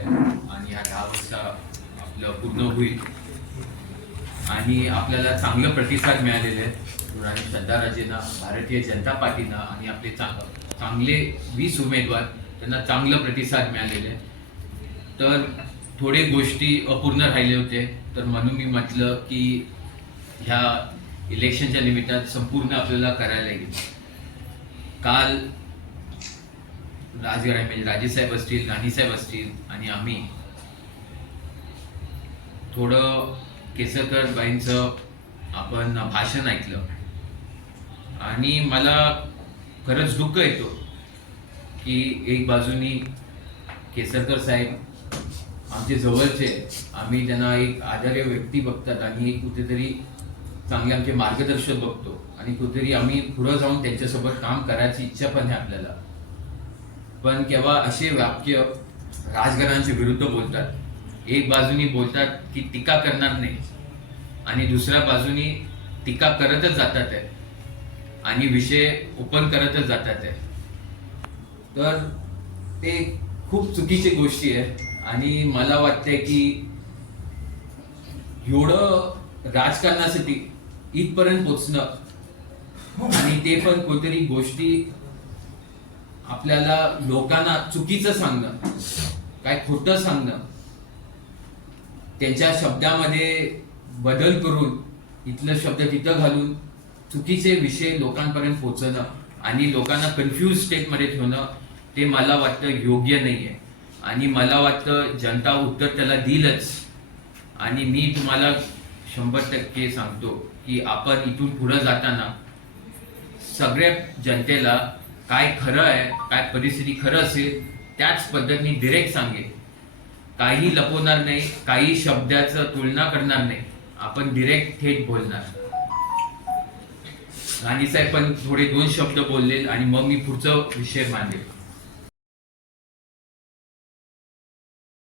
आणि ह्या 10 वर्ष आपलं पूर्ण होईल आणि आपल्याला चांगलं प्रतिसाद मिळालेलं आहे. राणी श्रद्धाराजेंना, भारतीय जनता पार्टीनं आणि आपले चांगले 20 उमेदवार त्यांना चांगलं प्रतिसाद मिळालेले आहे. तर थोडे गोष्टी अपूर्ण राहिले होते, तर म्हणून मी म्हटलं की ह्या इलेक्शनच्या निमित्तानं संपूर्ण आपल्याला करायला येईल. काल म्हणजे राजेसाहेब असतील, राणीसाहेब असतील आणि आम्ही थोडं केसरकर बाईंचं आपण भाषण ऐकलं आणि मला खरंच दुःख येतो की एक बाजूनी केसरकर साहेब आमचे जवळचे, आम्ही त्यांना एक आदर्श व्यक्ती बघतात आणि कुठेतरी चांगले आमचे मार्गदर्शक बघतो आणि कुठेतरी आम्ही पुढे जाऊन त्यांच्यासोबत काम करायची इच्छा पण आहे आपल्याला. पण केव्हा असे वाक्य राजकारण्यांच्या विरुद्ध बोलतात, एक बाजूनी बोलतात की टीका करणार नाही आणि दुसऱ्या बाजूनी टीका करतच जातात आहे आणि विषय ओपन करतच जातात आहे. तर ते खूप चुकीची गोष्टी आहे आणि मला वाटतंय की एवढं राजकारणासाठी इथपर्यंत पोचणं आणि ते पण कोणतरी गोष्टी आपल्याला लोकांना चुकीचं सांगणं, काय खोटं सांगणं, त्यांच्या शब्दामध्ये बदल करून इथलं शब्द तिथं घालून चुकीचे विषय लोकांपर्यंत पोहोचणं आणि लोकांना कन्फ्यूज स्टेटमध्ये ठेवणं, ते मला वाटतं योग्य नाही आहे. आणि मला वाटतं जनता उत्तर त्याला देईलच. आणि मी तुम्हाला 100% सांगतो की आपण इथून पुढे जाताना सगळ्या जनतेला काय खरं आहे, काय परिस्थिती खरं असेल त्याच पद्धतीने डिरेक्ट सांगेल. काही लपवणार नाही, काही शब्दाचं तुलना करणार नाही, आपण डिरेक्ट थेट बोलणार. राणीसाहेब पण थोडे 2 शब्द बोलले आणि मग मी पुढचा विषय मांडेल.